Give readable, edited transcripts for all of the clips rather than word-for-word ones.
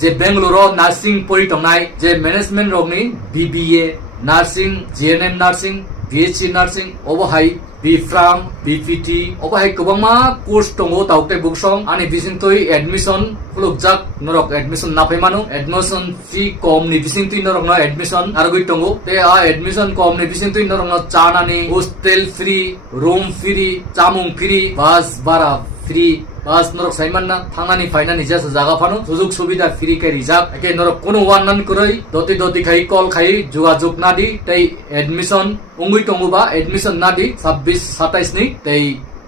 जे Bengaluru nursing परि तंनाय जे मैनेजमेंट रकनि BBA nursing GNM nursing BSc nursing अबहाय बिफ्राम BPT अबहाय गोबांमा कोर्स दङ दाउटे बुकसं आनि बिसिंतै एडमिशन खुलुकजाक नरक एडमिशन नाफायमानो एडमिशन फी कम नि बिसिंतै नरकनो एडमिशन आरगै दङ ते आ एडमिशन कम नि बिसिंतै नरकनो चानानि हॉस्टेल फ्री रूम फ्री चामुं फ्री बास बारा फ्री बास नरक साइमानना थांनानि फाइनानि जासा जागा फानो सुजुग सुबिदा फ्री के रिजार्व एके नरक कोनो वाननान करೈ दति दति खाइ कल खाइ जुगाजुग नादि तै एडमिशन उंगै दङबा एडमिशन नादि 26 27 नि तै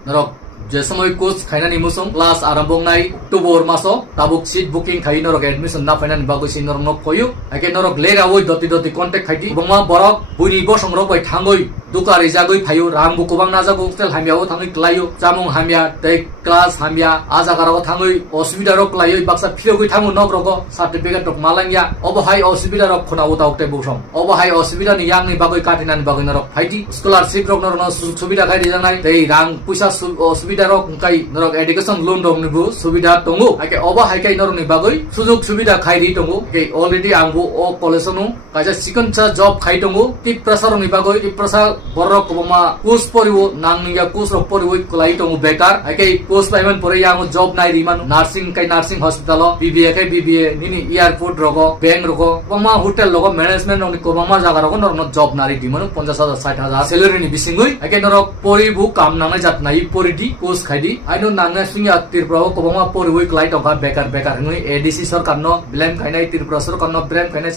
नरक जे समय कोर्स खाइनानि मुसुं क्लास आरम्भनाय अक्टोबर मासो ताबुक सीट बुकिं खाइ नरक एडमिशन ना फाइनानि बागैसि नरक न खयो एके नरक लेरावै दति दति कन्टेक्ट खाइदि बंमा बरक बुनि बसंरक बाय थांगै दुकारि जागै फायो रांबो गोबां नाजागौ हस्टेल हामियाव थाङै क्लायो जामुं हामिया तै क्लास हामिया आजागाराव थाङै असुबिदा रक लायो बाक्सा फिलगै थाङो नग्रग सार्टिफिकेट रक मालांगिया अबहाय असुबिदा रक खनाव दाउटे बुसं अबहाय असुबिदा नि यांनि बागै काटिनानि बागै नरक फाइदि स्कलारशिप रक नरक सुजुग सुबिदा खाइ जानाय तै रां पैसा असुबिदा रक काइ नरक एडुकेशन लोन दंनिबो सुबिदा दङो एके अबहाय काइ नरकनि बागै सुजुग सुबिदा खाइरि दङो एके अलरेडी आंबो अ कलेजनो काजा सिकनसा जब खाइ दङो ति प्रसारनि बागै ति प्रसार borok kobama kus poriwo nangya kus rok poriwo kulai tongu bekar akai kus payment pore yang job nai riman nursing kai nursing hospital BBA kai BBA nini airport rogo bank rogo kobama hotel rogo management rok kobama jaga rogo norno job nari dimanu 50,000 60,000 salary ni bisingui akai norok poribu kam nangai jat nai poridi kus khaidi aino nangna singa tirpro kobama poriwo kulai tonga bekar bekar ngui ADC sarkar no blame khainai tirpro sarkar no blame khainai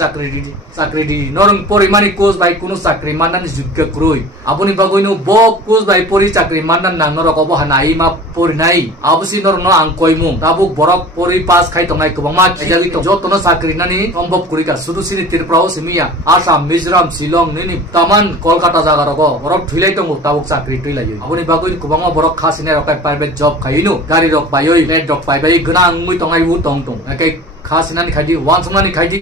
chakri di norong porimani kus bai kuno chakri manani jugya kroi আপনি বাগৈনো বক কোজ by পরি চাকরি মাননান নাং নরক অবহানাই মা পরি নাই আবসি নরন আং কইমু তাবুক বরক পরি পাস খাই তংনাই কবমা এজালি তো যতন চাকরি নানি সম্ভব করিকা শুধু সিনি ত্রিপুরাও সিমিয়া আসাম মিজোরাম শিলং নিনি তামান কলকাতা জাগা রগ বরক থুইলাই তংগু তাবুক চাকরি তুইলাই আপনি বাগৈ কবমা বরক খাসিনে রকাই প্রাইভেট জব খাইনো গাড়ি রক পাইoi নেট রক পাইবাই গনা মুই তংনাই উ তং তং একাই খাসিনানি খাইদি ওয়ান সংনানি খাইদি